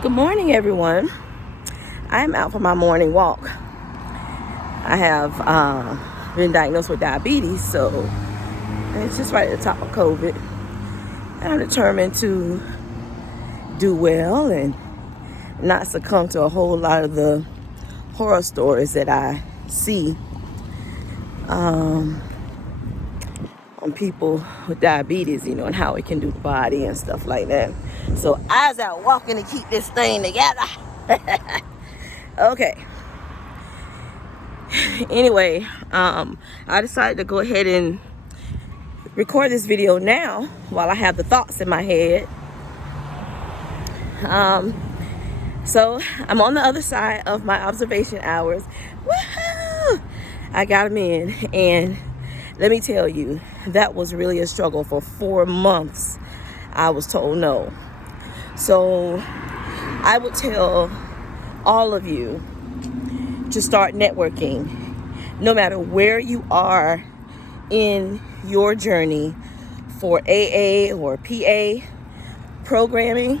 Good morning, everyone. I'm out for my morning walk. I have been diagnosed with diabetes, so it's just right at the top of COVID. And I'm determined to do well and not succumb to a whole lot of the horror stories that I see on people with diabetes, and how it can do the body and stuff like that. So I was out walking to keep this thing together. Okay. Anyway, I decided to go ahead and record this video now while I have the thoughts in my head. So I'm on the other side of my observation hours. Woohoo! I got them in, and let me tell you, that was really a struggle. For 4 months, I was told no. So I would tell all of you to start networking, no matter where you are in your journey for AA or PA programs.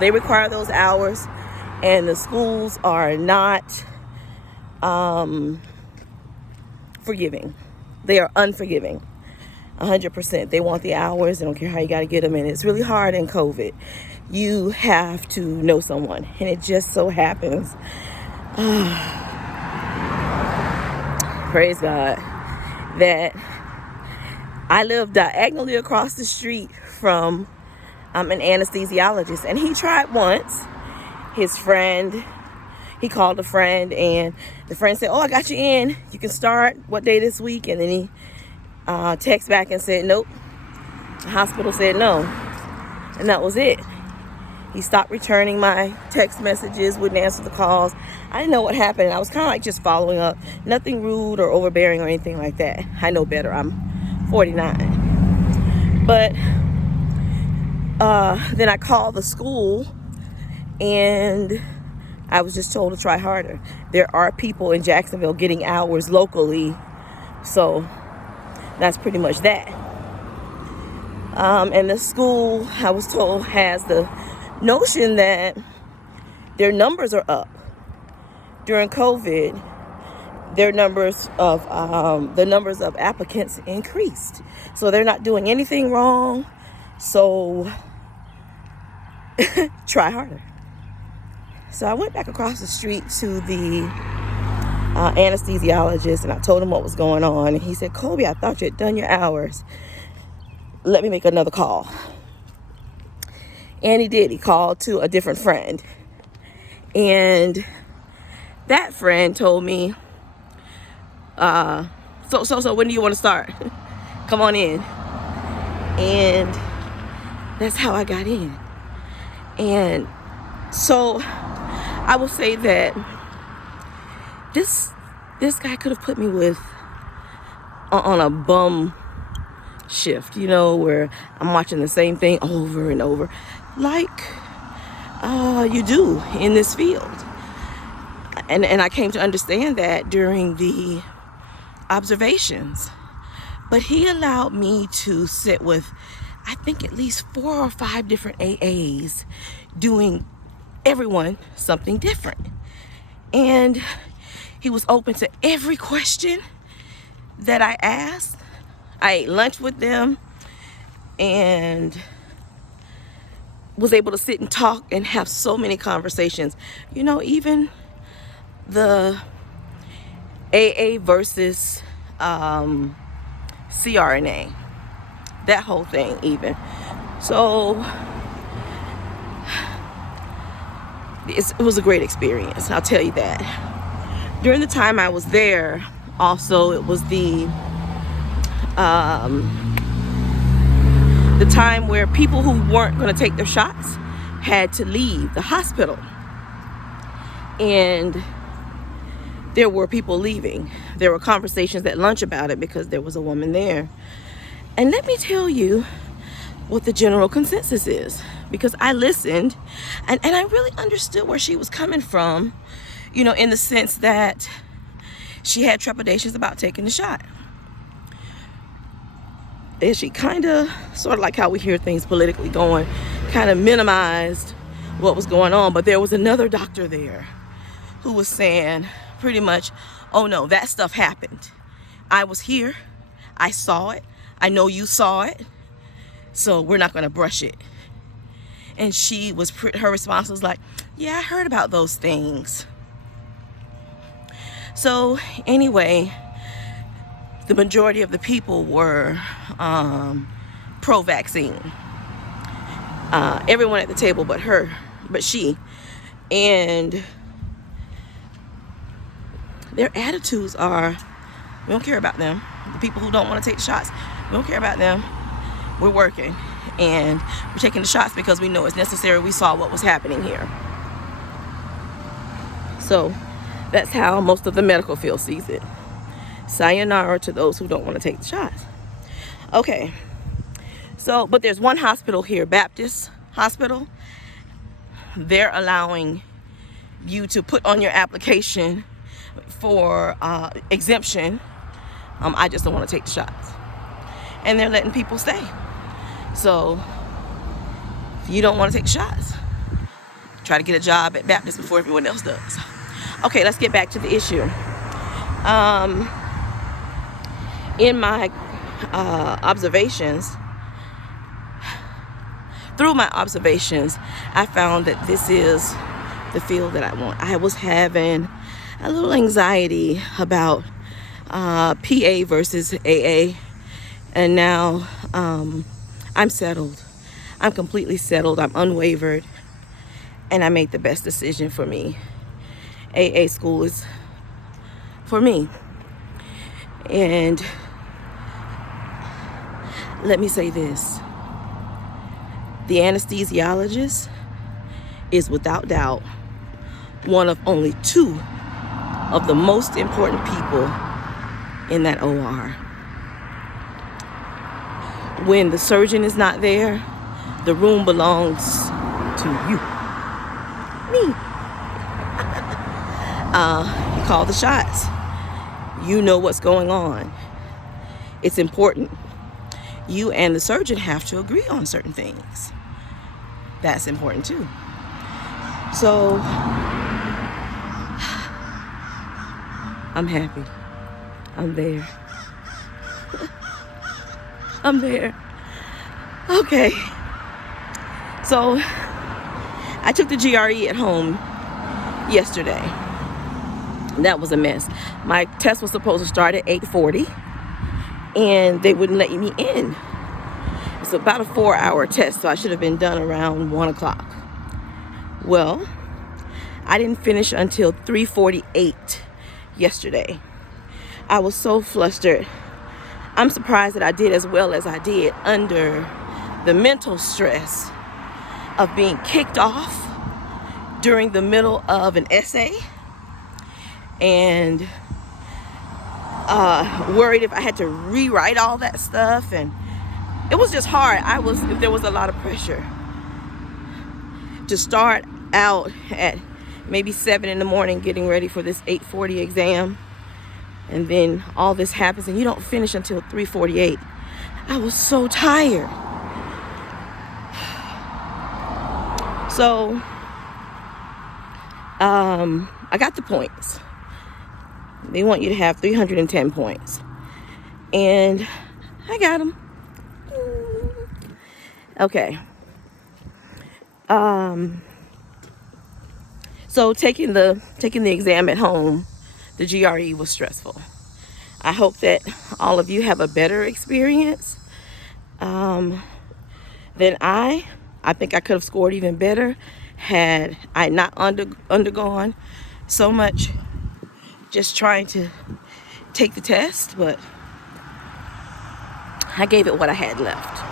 They require those hours, and the schools are not forgiving. They are unforgiving. 100%. They want the hours. They don't care how you got to get them in. It's really hard in COVID. You have to know someone, and it just so happens, praise God, that I live diagonally across the street from an anesthesiologist, and he tried once. He called a friend, and the friend said, "Oh, I got you in. You can start what day this week?" And then he texted back and said, "Nope." The hospital said no, and that was it. He stopped returning my text messages, wouldn't answer the calls. I didn't know what happened. I was kind of like just following up. Nothing rude or overbearing or anything like that. I know better. I'm 49. But then I called the school, and I was just told to try harder. There are people in Jacksonville getting hours locally, so that's pretty much that. And the school, I was told, has the notion that their numbers are up. During COVID, the numbers of applicants increased. So they're not doing anything wrong. So try harder. So I went back across the street to the anesthesiologist, and I told him what was going on. And he said, "Kobe, I thought you had done your hours. Let me make another call." And he did. He called to a different friend. And that friend told me, so when do you want to start? Come on in. And that's how I got in. And so I will say that this guy could have put me on a bum shift, where I'm watching the same thing over and over, like you do in this field. And I came to understand that during the observations. But he allowed me to sit with, I think, at least 4 or 5 different AAs doing everyone something different. And he was open to every question that I asked. I ate lunch with them and was able to sit and talk and have so many conversations. Even the AA versus CRNA, that whole thing even. So it was a great experience, I'll tell you that. During the time I was there, also, it was the time where people who weren't going to take their shots had to leave the hospital. And there were people leaving. There were conversations at lunch about it because there was a woman there. And let me tell you what the general consensus is, because I listened and I really understood where she was coming from, in the sense that she had trepidations about taking the shot. And she sort of like how we hear things politically going, kind of minimized what was going on. But there was another doctor there who was saying pretty much, oh no, that stuff happened. I was here. I saw it. I know you saw it. So we're not going to brush it. And her response was like, yeah, I heard about those things. So anyway, the majority of the people were pro-vaccine. Everyone at the table but she. And their attitudes are, we don't care about them. The people who don't want to take the shots, we don't care about them. We're working and we're taking the shots because we know it's necessary. We saw what was happening here. So that's how most of the medical field sees it. Sayonara to those who don't want to take the shots. Okay. So, but there's one hospital here, Baptist Hospital. They're allowing you to put on your application for exemption. I just don't want to take the shots. And they're letting people stay. So, if you don't want to take the shots, try to get a job at Baptist before everyone else does. Okay, let's get back to the issue. In my through my observations, I found that this is the field that I want. I was having a little anxiety about PA versus AA, and now I'm settled. I'm completely settled. I'm unwavered, and I made the best decision for me. AA school is for me. And let me say this. The anesthesiologist is without doubt one of only 2 of the most important people in that OR. When the surgeon is not there, the room belongs to you. Me. Call the shots. You know what's going on. It's important. You and the surgeon have to agree on certain things. That's important too. So, I'm happy. I'm there. I'm there. Okay. So, I took the GRE at home yesterday. That was a mess. My test was supposed to start at 8:40, and they wouldn't let me in. It's about a 4-hour test, so I should have been done around 1 o'clock. Well, I didn't finish until 3:48 yesterday. I was so flustered. I'm surprised that I did as well as I did under the mental stress of being kicked off during the middle of an essay, and worried if I had to rewrite all that stuff, and it was just hard. There was a lot of pressure to start out at maybe 7 in the morning getting ready for this 8:40 exam, and then all this happens and you don't finish until 3:48. I was so tired. So I got the points. They want you to have 310 points, and I got them. Okay. So taking the exam at home, the GRE was stressful. I hope that all of you have a better experience than I. I think I could have scored even better had I not undergone so much just trying to take the test, but I gave it what I had left.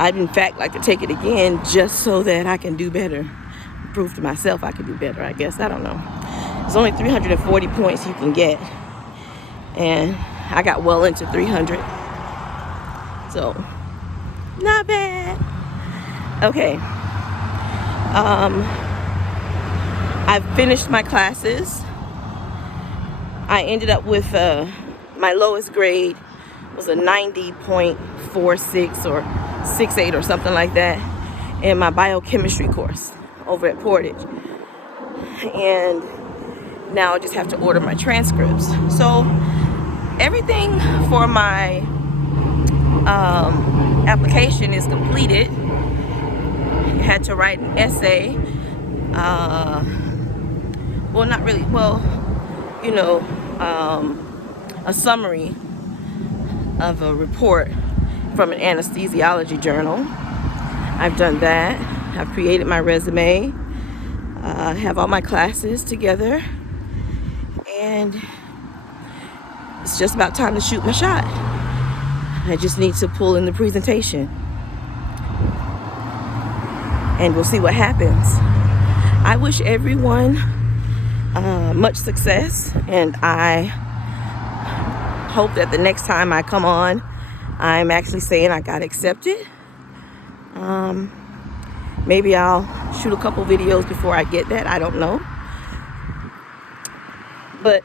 I'd in fact like to take it again just so that I can do better. Prove to myself I can do better, I guess. I don't know. There's only 340 points you can get, and I got well into 300. So, not bad. Okay. I've finished my classes. I ended up with my lowest grade was a 90.46 or 6.8 or something like that in my biochemistry course over at Portage. And now I just have to order my transcripts. So everything for my application is completed. I had to write an essay. Well, not really. Well, you know, a summary of a report from an anesthesiology journal. I've done that. I've created my resume. I have all my classes together. And it's just about time to shoot my shot. I just need to pull in the presentation. And we'll see what happens. I wish everyone much success, and I hope that the next time I come on, I'm actually saying I got accepted. Maybe I'll shoot a couple videos before I get that. I don't know. But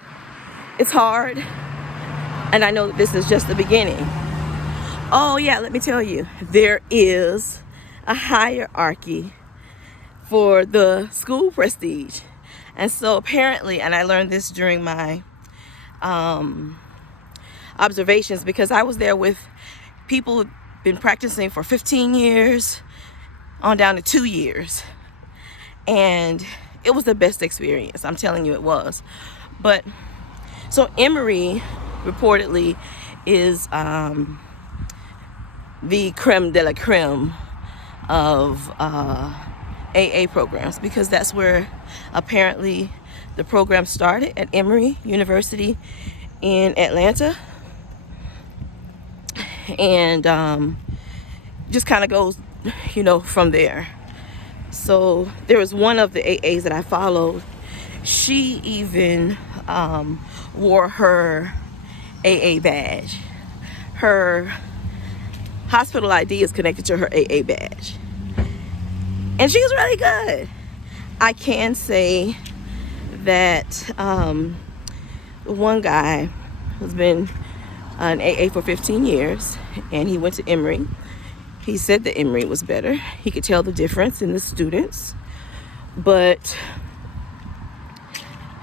it's hard, and I know that this is just the beginning. Oh yeah, let me tell you, there is a hierarchy for the school prestige. And so apparently, and I learned this during my observations, because I was there with people who've been practicing for 15 years on down to 2 years. And it was the best experience. I'm telling you, it was. But so Emory reportedly is the creme de la creme of AA programs, because that's where apparently the program started, at Emory University in Atlanta, and just kind of goes, you know, from there. So there was one of the AAs that I followed. She even wore her AA badge. Her hospital ID is connected to her AA badge. And she was really good. I can say that one guy has been an AA for 15 years, and he went to Emory. He said that Emory was better. He could tell the difference in the students. But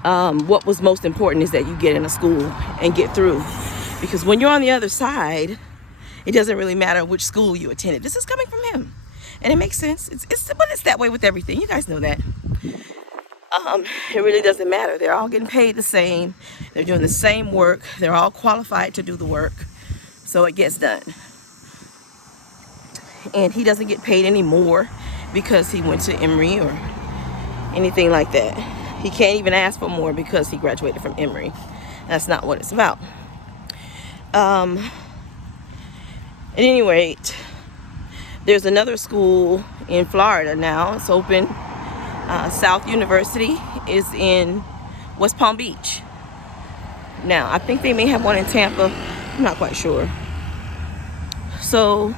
what was most important is that you get in a school and get through. Because when you're on the other side, it doesn't really matter which school you attended. This is coming from him. And it makes sense. But it's that way with everything. You guys know that. It really doesn't matter. They're all getting paid the same. They're doing the same work. They're all qualified to do the work. So it gets done. And he doesn't get paid any more because he went to Emory or anything like that. He can't even ask for more because he graduated from Emory. That's not what it's about. At any rate, there's another school in Florida now. It's open. South University is in West Palm Beach. Now, I think they may have one in Tampa. I'm not quite sure. So,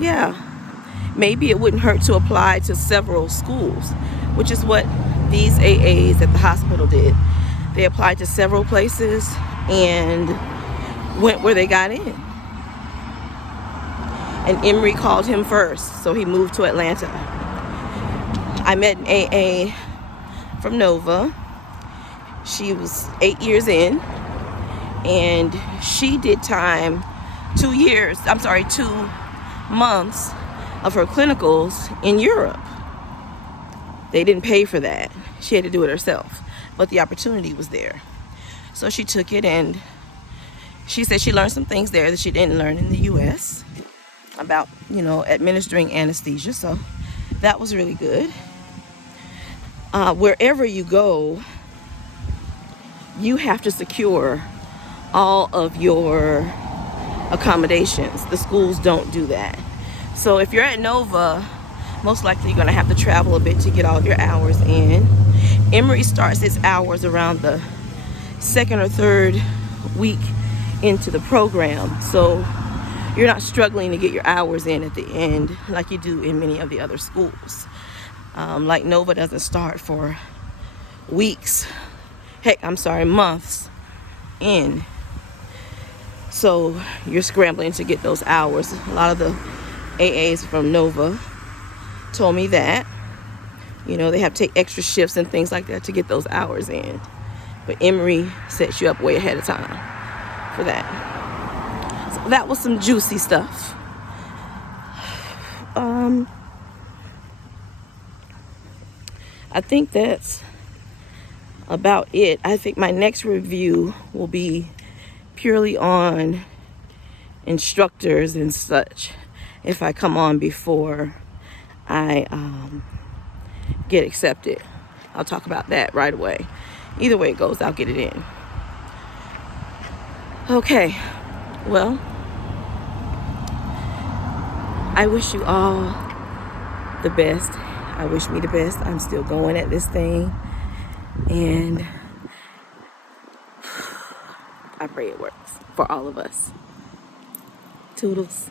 yeah, maybe it wouldn't hurt to apply to several schools, which is what these AAs at the hospital did. They applied to several places and went where they got in. And Emory called him first, so he moved to Atlanta. I met an AA from Nova. She was 8 years in, and she did time 2 months of her clinicals in Europe. They didn't pay for that. She had to do it herself, but the opportunity was there. So she took it, and she said she learned some things there that she didn't learn in the U.S. about, you know, administering anesthesia. So that was really good. Wherever you go, you have to secure all of your accommodations. The schools don't do that. So if you're at Nova, most likely you're going to have to travel a bit to get all of your hours in. Emory starts its hours around the second or third week into the program. So you're not struggling to get your hours in at the end like you do in many of the other schools. Like Nova doesn't start for months in. So you're scrambling to get those hours. A lot of the AAs from Nova told me that. You know, they have to take extra shifts and things like that to get those hours in. But Emory sets you up way ahead of time for that. So that was some juicy stuff. I think that's about it. I think my next review will be purely on instructors and such if I come on before I get accepted. I'll talk about that right away. Either way it goes, I'll get it in. Okay, well, I wish you all the best. I wish me the best. I'm still going at this thing, and I pray it works for all of us. Toodles.